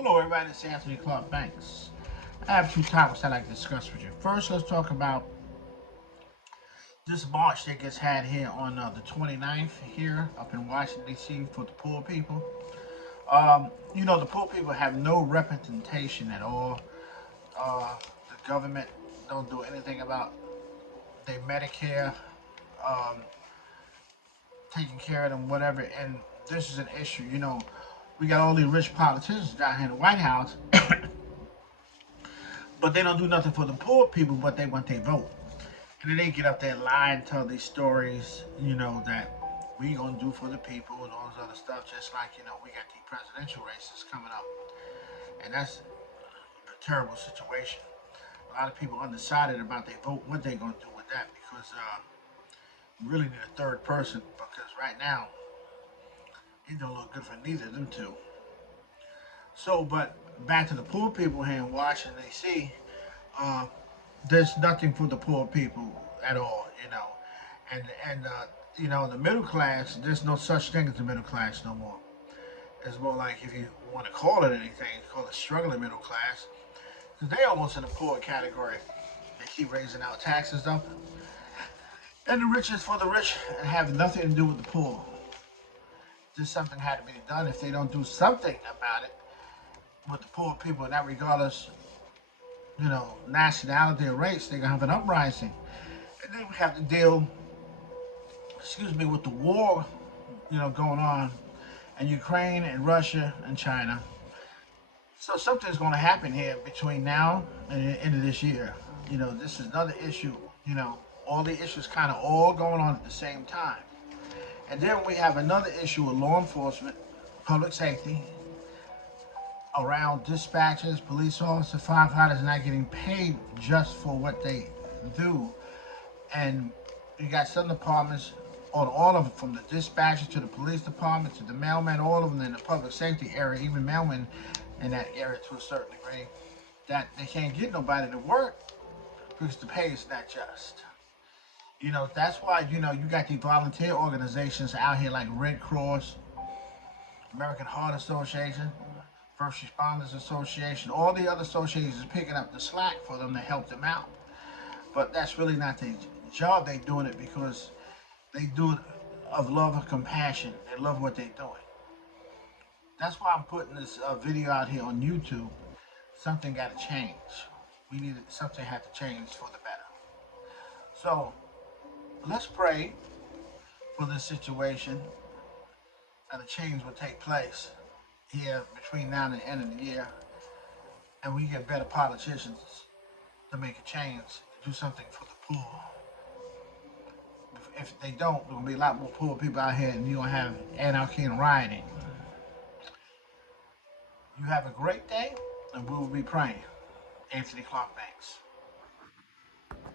Hello, everybody. It's Anthony Clark Banks. I have two topics I'd like to discuss with you. First, let's talk about this march that gets had here on the 29th here up in Washington, D.C. for the poor people. The poor people have no representation at all. The government don't do anything about their Medicare, um, taking care of them, whatever. And this is an issue. We got all these rich politicians down here in the White House, but they don't do nothing for the poor people, but they want their vote. And then they get up there and lie and tell these stories, that we gonna do for the people and all this other stuff, just like, we got these presidential races coming up. And that's a terrible situation. A lot of people undecided about their vote, what they gonna do with that, because we really need a third person, because right now, it don't look good for neither of them two. So, but back to the poor people here in Washington, D.C., uh, there's nothing for the poor people at all. And the middle class, there's no such thing as the middle class no more. It's more like, if you want to call it anything, call it struggling middle class, because they almost in the poor category. They keep raising out taxes though, and the rich is for the rich and have nothing to do with the poor. Just something had to be done. If they don't do something about it with the poor people, and that regardless, nationality or race, they're gonna have an uprising. And then we have to deal, with the war, going on in Ukraine and Russia and China. So something's going to happen here between now and the end of this year. This is another issue. All the issues kind of all going on at the same time. And then we have another issue with law enforcement, public safety, around dispatchers, police officers, firefighters not getting paid just for what they do. And you got some departments, on all of them, from the dispatcher to the police department to the mailman, all of them in the public safety area, even mailmen in that area to a certain degree, that they can't get nobody to work because the pay is not just. That's why, you got these volunteer organizations out here like Red Cross, American Heart Association, First Responders Association, all the other associations picking up the slack for them to help them out. But that's really not their job. They're doing it because they do it of love and compassion. They love what they're doing. That's why I'm putting this video out here on YouTube. Something got to change. Something had to change for the better. So let's pray for this situation and a change will take place here between now and the end of the year, and we get better politicians to make a change, to do something for the poor. If they don't, there's gonna be a lot more poor people out here, and you're gonna have anarchy and rioting. You have a great day, and we will be praying. Anthony Clark Banks.